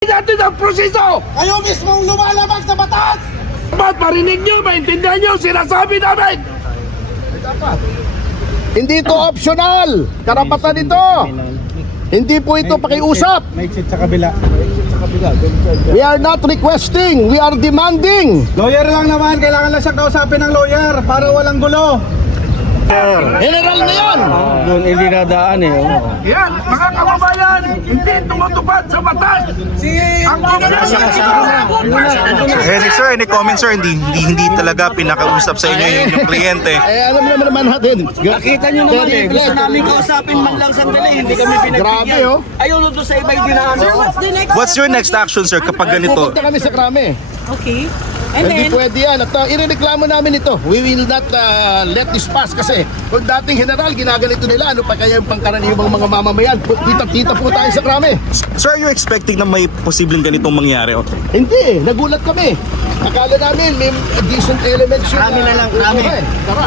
natin ang proseso! Kayo mismong lumalabag sa batas! Dapat marinig nyo, maintindihan nyo, sinasabi namin! Hindi ito optional. Karapatan ito. Hindi po ito pakiusap. May exit sa kabila. We are not requesting. We are demanding. Lawyer lang naman, kailangan lang siya kausapin ng lawyer para walang gulo. General na yan. Doon hindi nadaan eh. Yan, mga kababayan, hindi tumutupad sa batas! Ang Sir Henry, sir, any comments, sir? Hindi talaga pinakausap sa inyo yung kliyente. Alam naman natin. Nakita nyo naman eh. Gusto namin kausapin man lang sandali. Hindi kami pinagbigyan. Grabe, oh. Ayaw nyo doon sa iba yung dinaan. What's your next action, sir, kapag ganito? Pupunta kami sa krame. Okay. And Hindi then, pwede yan. At irereklamo namin ito. We will not let this pass kasi kung dating general, ginaganito nila. Ano pa kaya yung pangkaraniwang mga mamamayan? Kita po tayo sa krame. Sir, are you expecting na may posibleng ganitong mangyari? Hindi eh. Nagulat kami. Akala namin may decent elements yun. Krame na lang, krame. Tara.